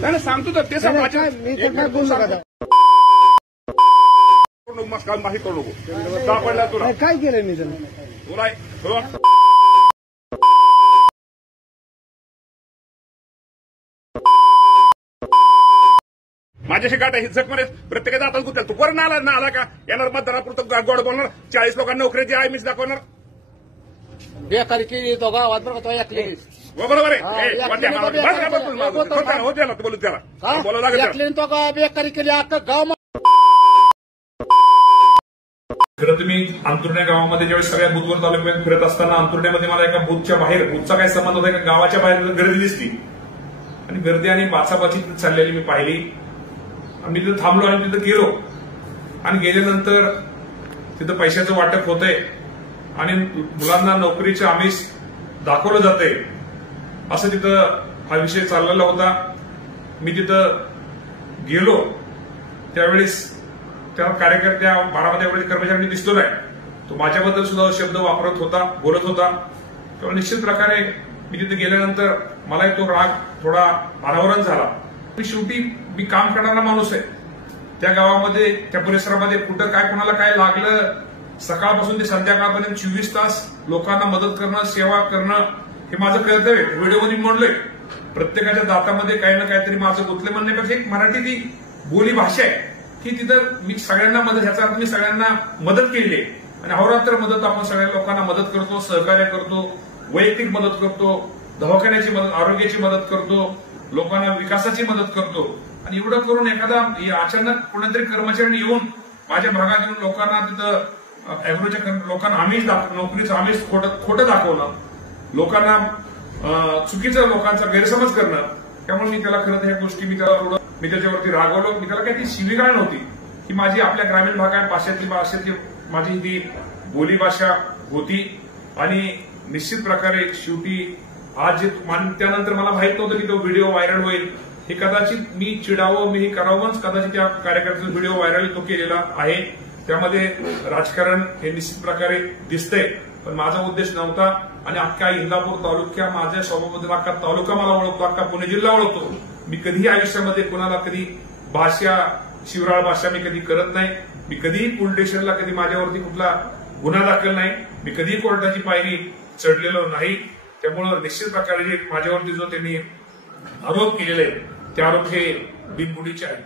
नाही सांगतो तर ते मी बोललो का माहिती करू नको सापडला तुला काय केलंय मी तुला माझ्याशी गाठ हिंसक मध्ये प्रत्येकाचा हातात गुंतल तू वर ना आला का येणार मतदारापुरतं गोड बोलणार 40 लोकांना नोकरीची आहे मीच दाखवणार बेकारी केली तो गावात बरं तो ऐकले बरोबर आहे बोलू त्याला बोलावं लागेल तो बेकारी केली आता गाव खरं तुम्ही अंतुर्ण्या गावामध्ये ज्यावेळेस सगळ्या बुधवार तालुक्यात फिरत असताना अंतुर्ण्यामध्ये मला एका बुथच्या बाहेर बुथचा काय संबंध होता एका गावाच्या बाहेर गर्दी दिसली आणि गर्दी आणि बाचाबाची चाललेली मी पाहिली. मी तिथं थांबलो आणि तिथं गेलो आणि गेल्यानंतर तिथं पैशाचं वाटप होतंय आणि मुलांना नोकरीचे आमिष दाखवलं जातंय असं तिथं हा विषय चाललेला होता. मी तिथं गेलो त्यावेळेस त्या कार्यकर्त्या बारामती कर्मचाऱ्यांनी दिसलो नाही. तो माझ्याबद्दल सुद्धा शब्द वापरत होता बोलत होता. तेव्हा निश्चित प्रकारे मी तिथे गेल्यानंतर मला तो राग थोडा अनावरण झाला. शेवटी मी काम करणारा माणूस आहे. त्या गावामध्ये त्या परिसरामध्ये कुठं काय कोणाला काय लागलं सकाळपासून ते संध्याकाळपर्यंत 24 तास लोकांना मदत करणं सेवा करणं हे माझं कर्तव्य आहे. व्हिडिओमध्ये म्हणलोय प्रत्येकाच्या दातामध्ये काही ना काहीतरी माझं गुंतलं म्हणण्यापेक्षा एक मराठी ती बोली भाषा आहे की तिथं मी सगळ्यांना मदत ह्याचा अर्थ मी सगळ्यांना मदत केली आहे आणि अहोरात्र मदत आपण सगळ्या लोकांना मदत करतो सहकार्य करतो वैयक्तिक मदत करतो दवाखान्याची मदत आरोग्याची मदत करतो लोकांना विकासाची मदत करतो आणि एवढं करून एखादा अचानक कोणीतरी कर्मचारी येऊन माझ्या भागात येऊन लोकांना तिथं अॅग्रोच्या लोकांना आमिष नोकरीचं आमिष खोटं दाखवणं लोकांना चुकीचं लोकांचा गैरसमज करणं त्यामुळे मी त्याला खरं ह्या गोष्टी मी त्याच्यावरती रागवलो. मी त्याला काही ती शिवीगाळ नव्हती की माझी आपल्या ग्रामीण भागात भाषेतली माझी ती बोलीभाषा होती आणि निश्चित प्रकारे शेवटी आज जे त्यानंतर मला माहित नव्हतं की तो व्हिडिओ व्हायरल होईल. हे कदाचित मी चिडावं मी हे करावंच कदाचित त्या कार्यकर्त्याचा व्हिडिओ व्हायरल तो केलेला आहे. त्यामध्ये राजकारण हे निश्चित प्रकारे दिसतंय पण माझा उद्देश नव्हता. आणि अख्खा इंदापूर तालुक्या माझ्या स्वभावाबद्दल अख्खा तालुका मला ओळखतो अख्खा पुणे जिल्हा ओळखतो. मी कधीही आयुष्यामध्ये कोणाला कधी भाषा शिवराळ भाषा मी कधी करत नाही. मी कधीही पोलीस स्टेशनला कधी माझ्यावरती कुठला गुन्हा दाखल नाही. मी कधीही कोर्टाची पायरी चढलेलो नाही. त्यामुळे निश्चित प्रकारे माझ्यावरती जो त्यांनी आरोप केलेले आहेत ते आरोप हे बिनबुडीचे आहेत.